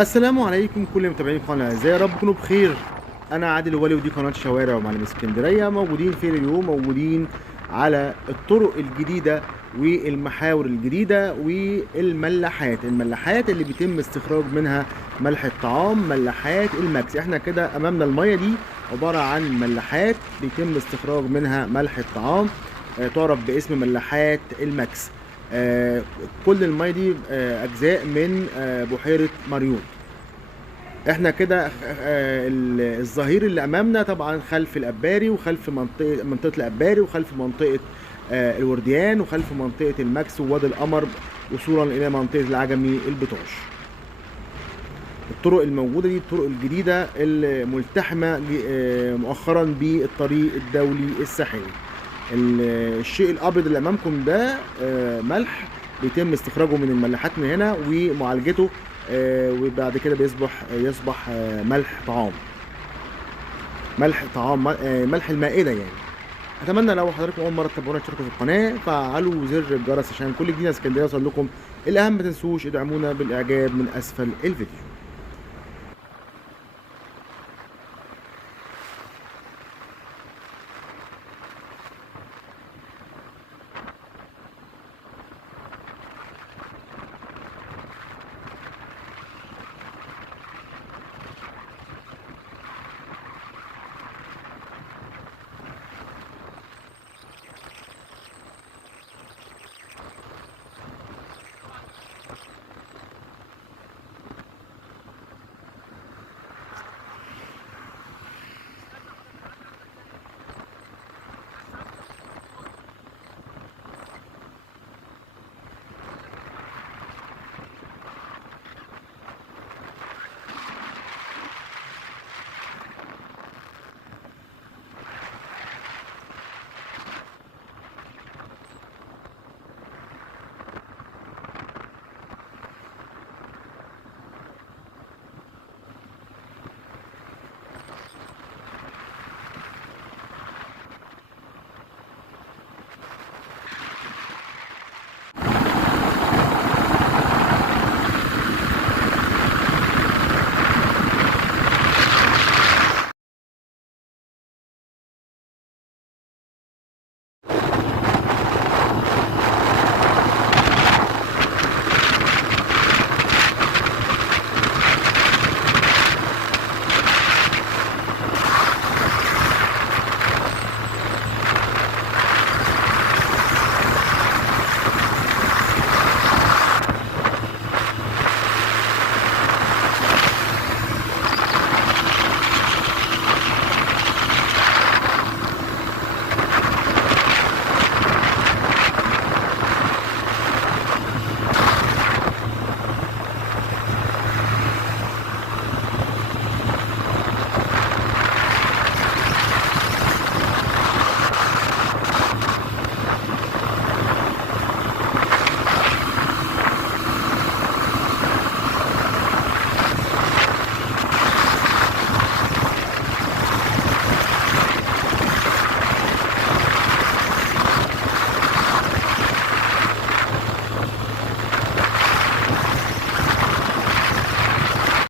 السلام عليكم كل متابعين القناه، ازاي يا رب تكونوا بخير. انا عادل الولي ودي قناه شوارع ومعلم اسكندريه. موجودين فين اليوم؟ موجودين على الطرق الجديده والمحاور الجديده الملاحات اللي بيتم استخراج منها ملح الطعام، ملاحات الماكس. احنا كده امامنا الميه دي عباره عن ملاحات بيتم استخراج منها ملح الطعام، تعرف باسم ملاحات الماكس. كل المية دي أجزاء من بحيرة مريوط. احنا كده الظهير اللي أمامنا طبعا خلف الأباري، وخلف منطقة الأباري، وخلف منطقة الورديان، وخلف منطقة الماكس ووادي القمر، وصولا إلى منطقة العجمي البطاش. الطرق الموجودة دي الطرق الجديدة الملتحمة مؤخرا بالطريق الدولي الساحلي. الشيء الابيض اللي امامكم ده ملح بيتم استخراجه من الملاحات من هنا ومعالجته، وبعد كده يصبح ملح طعام، ملح المائده يعني. اتمنى لو حضراتكم اول مره تتابعونا تشتركوا في القناه، فعلوا زر الجرس عشان كل جديد اسكندريه يوصل لكم. الاهم ما تنسوش ادعمونا بالاعجاب من اسفل الفيديو.